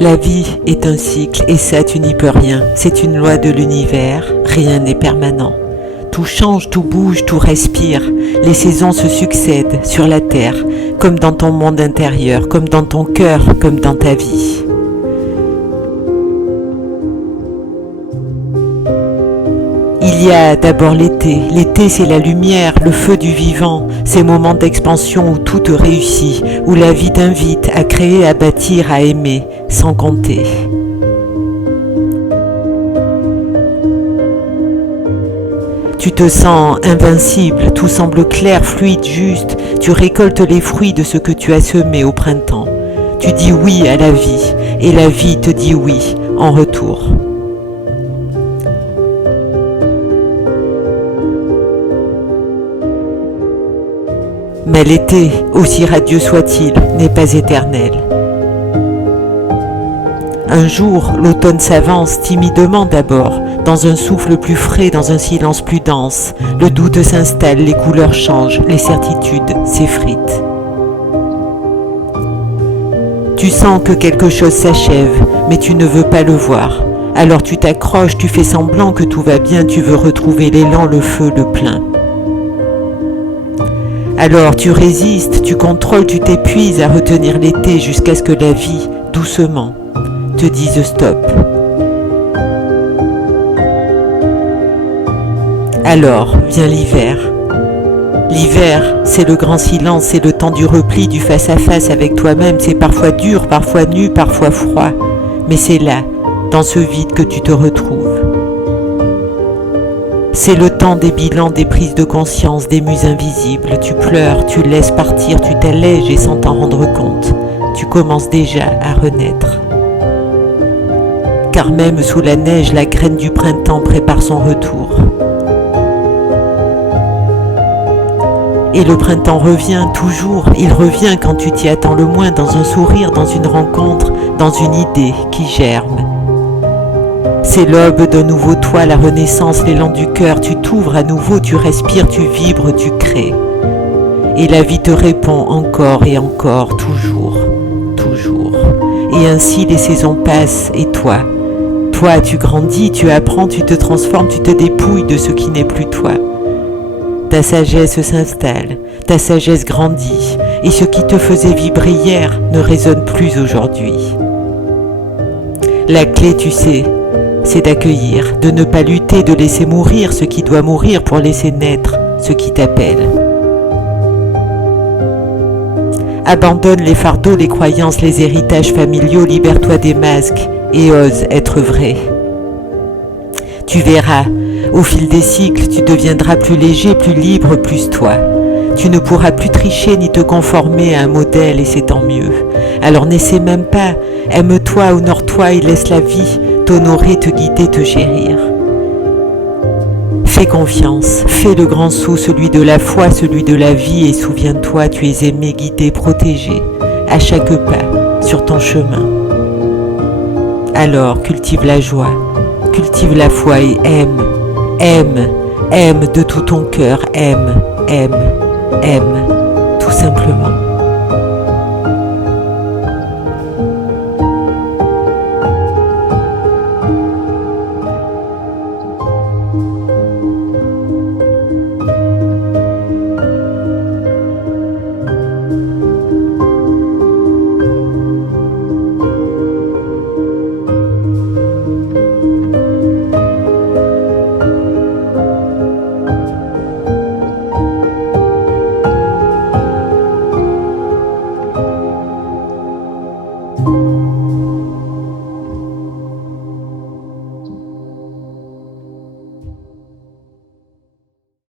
La vie est un cycle et ça tu n'y peux rien, c'est une loi de l'univers, rien n'est permanent. Tout change, tout bouge, tout respire, les saisons se succèdent sur la terre, comme dans ton monde intérieur, comme dans ton cœur, comme dans ta vie. Il y a d'abord l'été. L'été, c'est la lumière, le feu du vivant, ces moments d'expansion où tout te réussit, où la vie t'invite à créer, à bâtir, à aimer, sans compter. Tu te sens invincible, tout semble clair, fluide, juste. Tu récoltes les fruits de ce que tu as semé au printemps. Tu dis oui à la vie, et la vie te dit oui en retour. Mais l'été, aussi radieux soit-il, n'est pas éternel. Un jour, l'automne s'avance timidement d'abord, dans un souffle plus frais, dans un silence plus dense. Le doute s'installe, les couleurs changent, les certitudes s'effritent. Tu sens que quelque chose s'achève, mais tu ne veux pas le voir. Alors tu t'accroches, tu fais semblant que tout va bien, tu veux retrouver l'élan, le feu, le plein. Alors tu résistes, tu contrôles, tu t'épuises à retenir l'été jusqu'à ce que la vie, doucement, te dise stop. Alors vient l'hiver. L'hiver, c'est le grand silence, c'est le temps du repli, du face-à-face avec toi-même. C'est parfois dur, parfois nu, parfois froid. Mais c'est là, dans ce vide, que tu te retrouves. C'est le temps des bilans, des prises de conscience, des muses invisibles. Tu pleures, tu laisses partir, tu t'allèges et sans t'en rendre compte, tu commences déjà à renaître. Car même sous la neige, la graine du printemps prépare son retour. Et le printemps revient toujours, il revient quand tu t'y attends le moins, dans un sourire, dans une rencontre, dans une idée qui germe. C'est l'aube d'un nouveau toi, la renaissance, l'élan du cœur, tu t'ouvres à nouveau, tu respires, tu vibres, tu crées. Et la vie te répond encore et encore, toujours, toujours. Et ainsi les saisons passent et toi, tu grandis, tu apprends, tu te transformes, tu te dépouilles de ce qui n'est plus toi. Ta sagesse s'installe, ta sagesse grandit, et ce qui te faisait vibrer hier ne résonne plus aujourd'hui. La clé, tu sais, c'est d'accueillir, de ne pas lutter, de laisser mourir ce qui doit mourir pour laisser naître ce qui t'appelle. Abandonne les fardeaux, les croyances, les héritages familiaux, libère-toi des masques et ose être vrai. Tu verras, au fil des cycles, tu deviendras plus léger, plus libre, plus toi. Tu ne pourras plus tricher ni te conformer à un modèle et c'est tant mieux. Alors n'essaie même pas, aime-toi, honore-toi et laisse la vie t'honorer, te guider, te chérir. Fais confiance, fais le grand saut, celui de la foi, celui de la vie et souviens-toi, tu es aimé, guidé, protégé, à chaque pas sur ton chemin. Alors cultive la joie, cultive la foi et aime de tout ton cœur, aime.